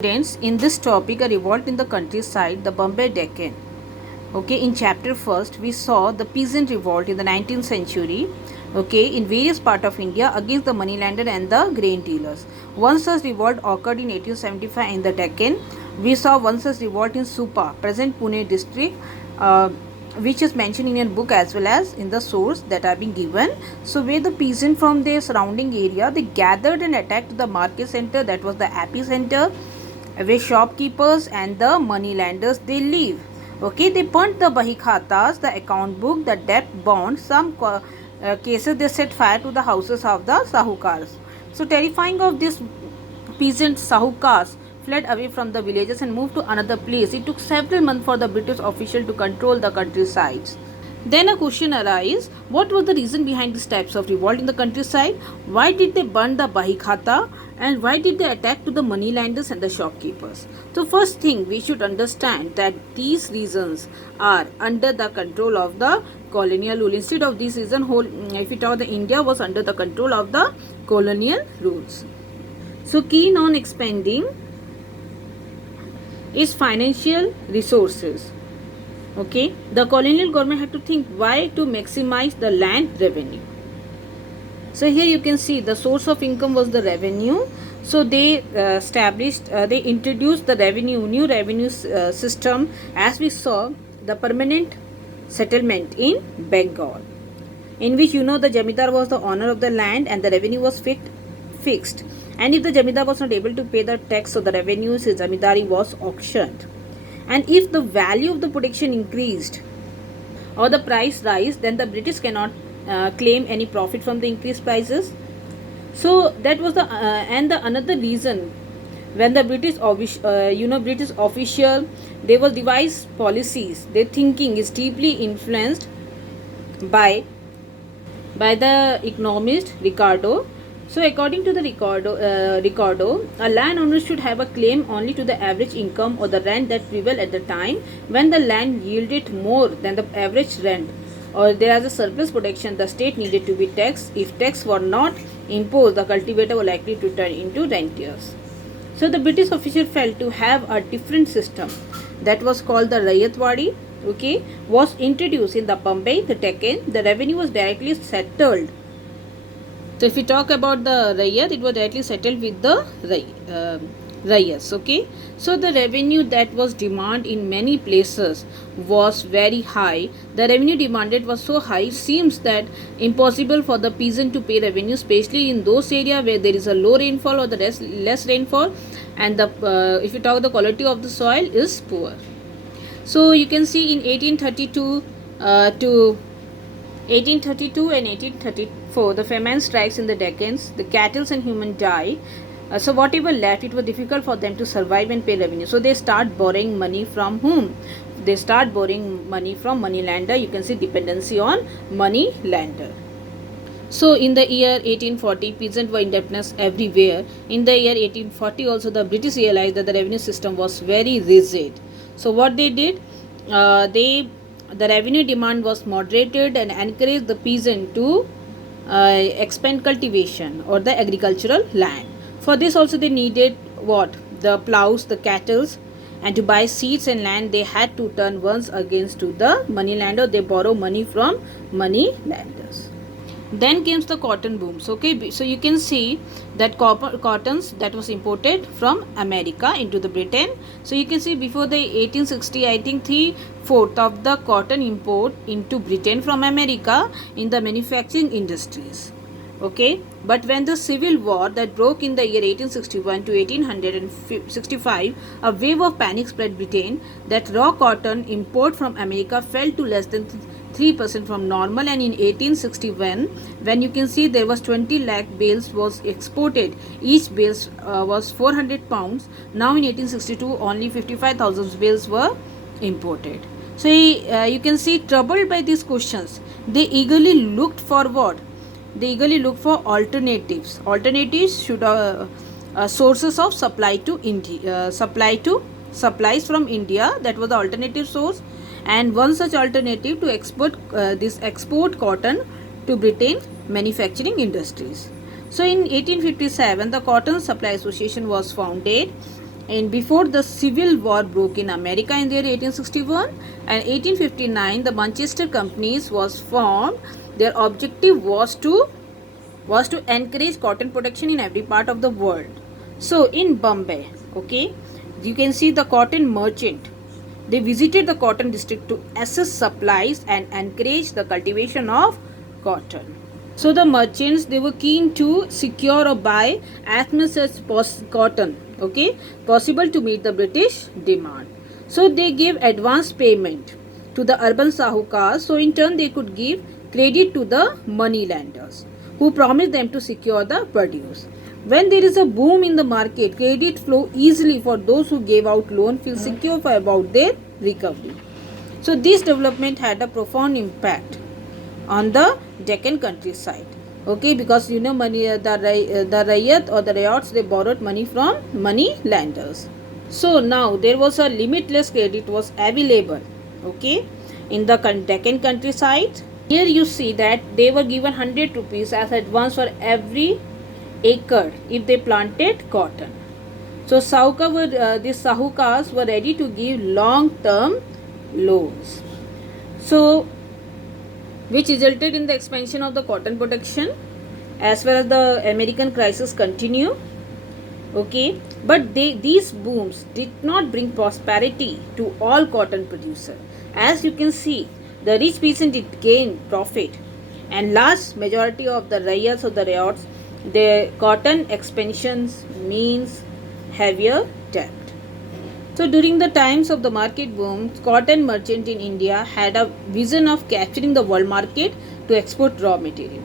Students, in this topic, a revolt in the countryside, the Bombay Deccan. Okay, in chapter first, we saw the peasant revolt in the 19th century. Okay, in various parts of India against the moneylender and the grain dealers. One such revolt occurred in 1875 in the Deccan. We saw one such revolt in Supa, present Pune district. Which is mentioned in a book as well as in the source that are being given. So where the peasant from their surrounding area, they gathered and attacked the market center, that was the epicenter, where shopkeepers and the moneylenders they live. Okay, they burnt the bahikhatas, the account book, the debt bond. Some cases they set fire to the houses of the sahukars. So terrifying of this peasant sahukars fled away from the villages and moved to another place. It took several months for the British official to control the countrysides. Then a question arises, what was the reason behind these types of revolt in the countryside? Why did they burn the Bahikhata and why did they attack to the moneylenders and the shopkeepers? So first thing we should understand that these reasons are under the control of the colonial rule. Instead of this reason, if we talk, the India was under the control of the colonial rules. So keen on expanding is financial resources. Okay, the colonial government had to think why to maximize the land revenue. So here you can see the source of income was the revenue. So they they introduced the new revenue system, as we saw the permanent settlement in Bengal, in which the Jamidar was the owner of the land and the revenue was fixed. And if the Jamidar was not able to pay the tax, so the revenues, his Jamidari was auctioned. And if the value of the production increased or the price rise, then the British cannot claim any profit from the increased prices. So that was the another reason when the British official, they will devise policies. Their thinking is deeply influenced by the economist Ricardo. So according to the Ricardo, a landowner should have a claim only to the average income or the rent that prevailed at the time. When the land yielded more than the average rent or there is a surplus production, the state needed to be taxed. If tax were not imposed, the cultivator were likely to turn into rentiers. So the British official felt to have a different system that was called the Rayatwadi. Okay, was introduced in the Bombay, the Deccan. The revenue was directly settled. So if we talk about the Rayat, it was directly settled with the Rayas. Okay. So the revenue that was demanded in many places was very high. The revenue demanded was so high, it seems that impossible for the peasant to pay revenue, especially in those areas where there is a low rainfall or the less rainfall, and the if you talk, the quality of the soil is poor. So you can see in 1832 to 1832 and 1834, the famine strikes in the Deccans. The cattle and human die. So whatever left, it was difficult for them to survive and pay revenue. So they start borrowing money from whom? They start borrowing money from moneylender. You can see dependency on moneylender. So in the year 1840, peasants were indebtedness everywhere. In the year 1840 also, the British realized that the revenue system was very rigid. So what they did, the revenue demand was moderated and encouraged the peasant to expand cultivation or the agricultural land. For this also they needed what? The plows, the cattle, and to buy seeds and land they had to turn once against to the moneylender. They borrow money from moneylenders. Then comes the cotton booms. Okay, so you can see that cottons that was imported from America into the Britain. So you can see before the 1860, I think 3/4 of the cotton import into Britain from America in the manufacturing industries. Okay, but when the civil war that broke in the year 1861 to 1865, a wave of panic spread Britain. That raw cotton import from America fell to less than 3% from normal, and in 1861, when you can see there was 20 lakh bales was exported, each bales was 400 pounds. Now in 1862 only 55,000 bales were imported. So you can see, troubled by these questions, they eagerly looked for what? They eagerly looked for alternatives. Alternatives should sources of supply to India, supplies from India. That was the alternative source, and one such alternative to export cotton to Britain manufacturing industries. So in 1857, the Cotton Supply Association was founded, and before the Civil War broke in America in the year 1861 and 1859, the Manchester Companies was formed. Their objective was to encourage cotton production in every part of the world. So in Bombay, okay, you can see the cotton merchant. They visited the cotton district to assess supplies and encourage the cultivation of cotton. So the merchants, they were keen to secure or buy as much as cotton, okay, possible to meet the British demand. So they gave advance payment to the urban sahukars. So in turn they could give credit to the money lenders who promised them to secure the produce. When there is a boom in the market, credit flow easily for those who gave out loan feel secure for about their recovery. So this development had a profound impact on the Deccan countryside. Okay, because you know money, the Rayat or the Rayats, they borrowed money from money lenders. So now there was a limitless credit was available. Okay, in the Deccan countryside. Here you see that they were given 100 rupees as advance for every acre if they planted cotton. So these sahukars were ready to give long-term loans. So which resulted in the expansion of the cotton production as well as the American crisis continue. Okay, but these booms did not bring prosperity to all cotton producers. As you can see, the rich peasant did gain profit, and large majority of the rayats or the rayats, the cotton expansions means heavier debt. So during the times of the market boom, cotton merchant in India had a vision of capturing the world market to export raw material.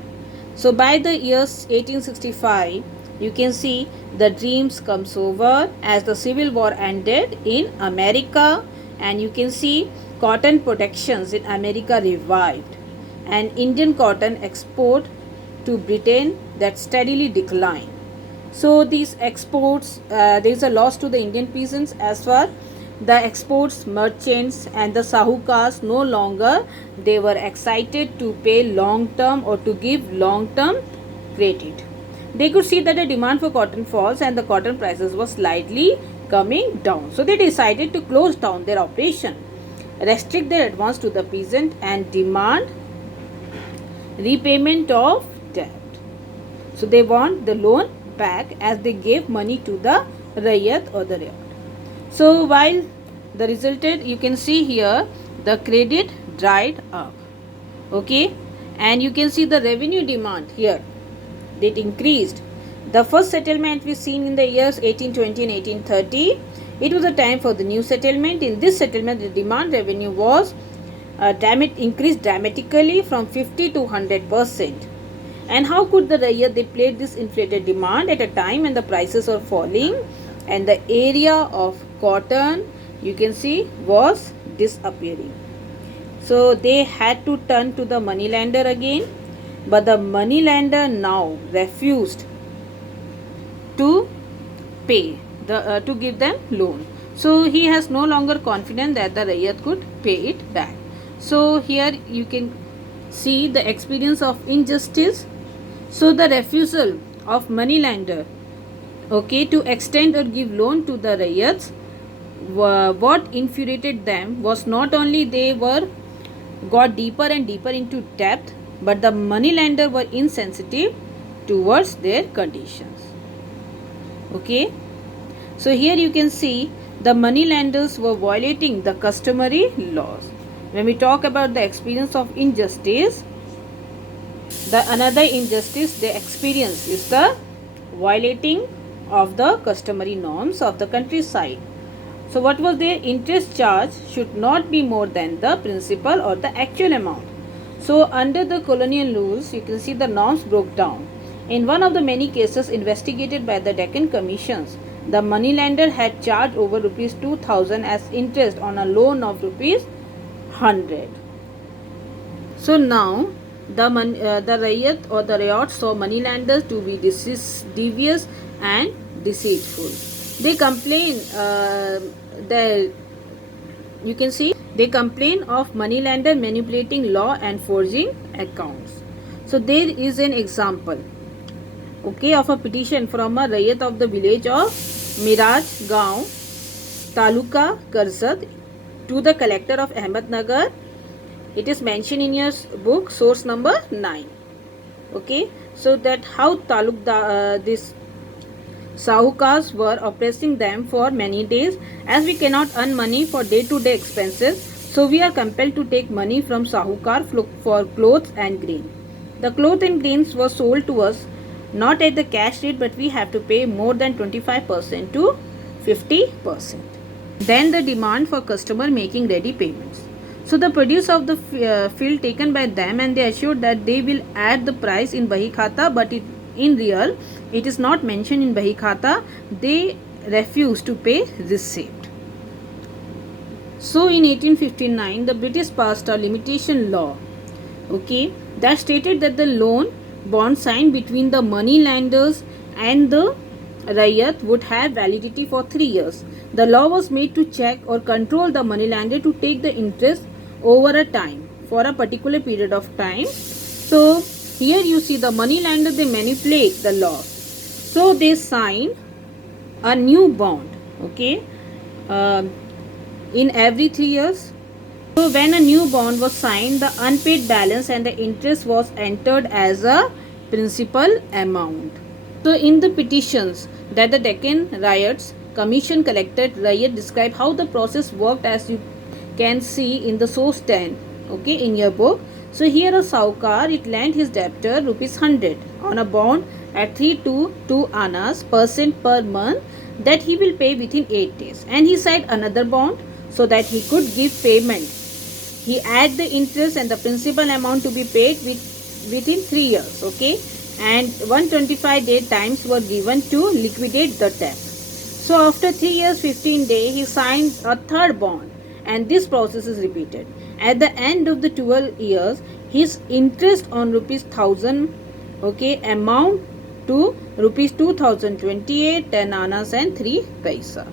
So by the years 1865, you can see the dreams comes over as the Civil War ended in America, and you can see cotton productions in America revived, and Indian cotton export to Britain that steadily declined. So these exports, there is a loss to the Indian peasants as far the exports merchants and the sahukars no longer they were excited to pay long term or to give long term credit. They could see that the demand for cotton falls and the cotton prices was slightly coming down. So they decided to close down their operation, restrict their advance to the peasant and demand repayment of debt. So they want the loan back as they gave money to the Rayat or the Rayat. So while the resulted, you can see here the credit dried up. Okay, and you can see the revenue demand here. It increased. The first settlement we seen in the years 1820 and 1830. It was a time for the new settlement. In this settlement, the demand revenue was increased dramatically from 50 to 100%. And how could the Rayat they played this inflated demand at a time when the prices are falling and the area of cotton you can see was disappearing. So they had to turn to the moneylender again, but the moneylender now refused to pay to give them loan. So he has no longer confidence that the Rayat could pay it back. So here you can see the experience of injustice. So the refusal of moneylender, okay, to extend or give loan to the Rayats, what infuriated them was not only they were got deeper and deeper into debt, but the moneylender were insensitive towards their conditions. Okay, so here you can see the moneylenders were violating the customary laws. When we talk about the experience of injustice, the another injustice they experience is the violating of the customary norms of the countryside. So what was their interest charge should not be more than the principal or the actual amount. So under the colonial rules, you can see the norms broke down. In one of the many cases investigated by the Deccan Commissions, the moneylender had charged over rupees 2000 as interest on a loan of rupees 100. So now the Rayat or the Rayats saw moneylenders to be devious and deceitful. They complain you can see they complain of moneylender manipulating law and forging accounts. So there is an example, okay, of a petition from a Rayat of the village of Miraj Gaon, Taluka Karzat, to the collector of Ahmednagar. It is mentioned in your book, source number 9. Okay, so that how this Sahukars were oppressing them for many days. As we cannot earn money for day-to-day expenses, so we are compelled to take money from Sahukar for clothes and grain. The clothes and grains were sold to us not at the cash rate, but we have to pay more than 25% to 50%. Then the demand for customer making ready payments. So the produce of the field taken by them, and they assured that they will add the price in Bahi Khata, but in real it is not mentioned in Bahi Khata. They refuse to pay receipt. So in 1859 the British passed a limitation law, okay, that stated that the loan bond signed between the money lenders and the Rayat would have validity for 3 years. The law was made to check or control the money lender to take the interest over a time for a particular period of time. So here you see the money lender, they manipulate the law. So they sign a new bond, okay, in every 3 years. So when a new bond was signed, the unpaid balance and the interest was entered as a principal amount. So in the petitions that the Deccan Riots Commission collected, Rayat described how the process worked, as you can see in the source 10, okay, in your book. So here a Sahukar, it lent his debtor rupees 100 on a bond at 3 to 2 annas percent per month that he will pay within 8 days, and he signed another bond so that he could give payment. He add the interest and the principal amount to be paid within 3 years, okay, and 125-day times were given to liquidate the debt. So after 3 years 15 days he signed a third bond, and this process is repeated. At the end of the 12 years, his interest on rupees 1000, okay, amount to rupees 2028, 10 annas and 3 paisa.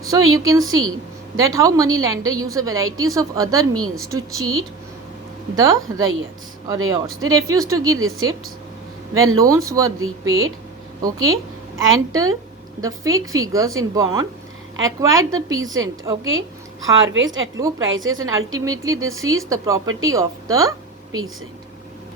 So you can see that how money lender use a varieties of other means to cheat the riots or riots. They refused to give receipts when loans were repaid, okay, enter the fake figures in bond, acquired the peasant, okay, harvest at low prices, and ultimately they seized the property of the peasant.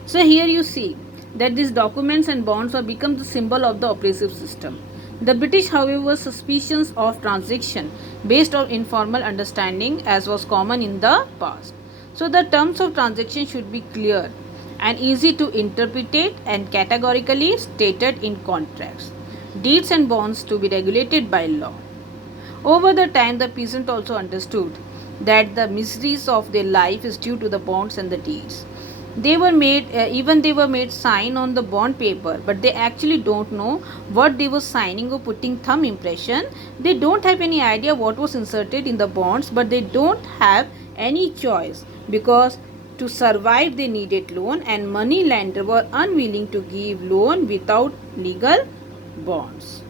So here you see that these documents and bonds have become the symbol of the oppressive system. The British, however, were suspicious of transaction based on informal understanding, as was common in the past. So the terms of transaction should be clear and easy to interpret and categorically stated in contracts. Deeds and bonds to be regulated by law. Over the time, the peasant also understood that the miseries of their life is due to the bonds and the deeds. They were made sign on the bond paper, but they actually don't know what they were signing or putting thumb impression. They don't have any idea what was inserted in the bonds, but they don't have any choice because to survive they needed loan, and money lender were unwilling to give loan without legal bonds.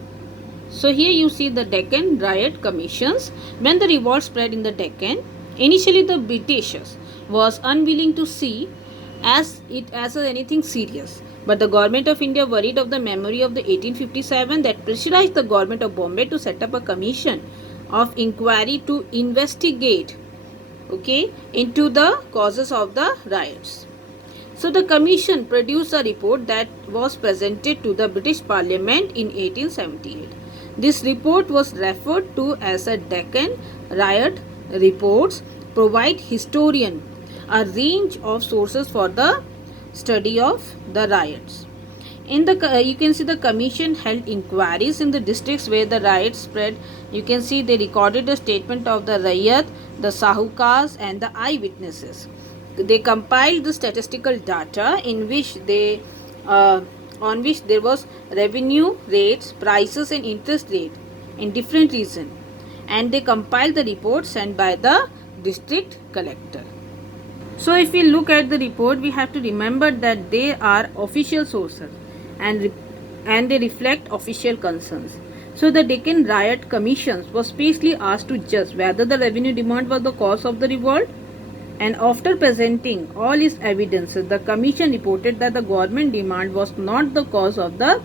So here you see the Deccan Riot Commissions. When the revolt spread in the Deccan, initially the Britishers was unwilling to see as anything serious, but the government of India, worried of the memory of the 1857, that pressurized the government of Bombay to set up a commission of inquiry to investigate, okay, into the causes of the riots. So the commission produced a report that was presented to the British Parliament in 1878. This report was referred to as a Deccan Riot Reports, provide historian a range of sources for the study of the riots. In the you can see the commission held inquiries in the districts where the riots spread. You can see they recorded a statement of the Rayat, the Sahukars and the eyewitnesses. They compiled the statistical data in which they on which there was revenue rates, prices and interest rate in different regions, and they compiled the report sent by the district collector. So if we look at the report, we have to remember that they are official sources and they reflect official concerns. So the Deccan Riot Commissions was specially asked to judge whether the revenue demand was the cause of the revolt, and after presenting all its evidences, the commission reported that the government demand was not the cause of the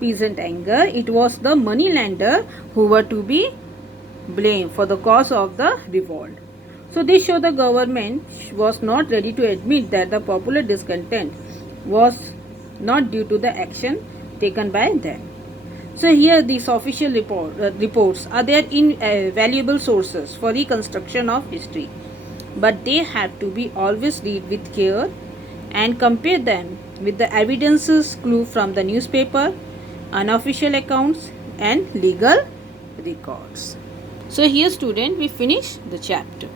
peasant anger, it was the moneylender who were to be blamed for the cause of the revolt. So this show the government was not ready to admit that the popular discontent was not due to the action taken by them. So here these official reports are their invaluable sources for reconstruction of history, but they have to be always read with care and compare them with the evidences clue from the newspaper, unofficial accounts and legal records. So here student, we finish the chapter.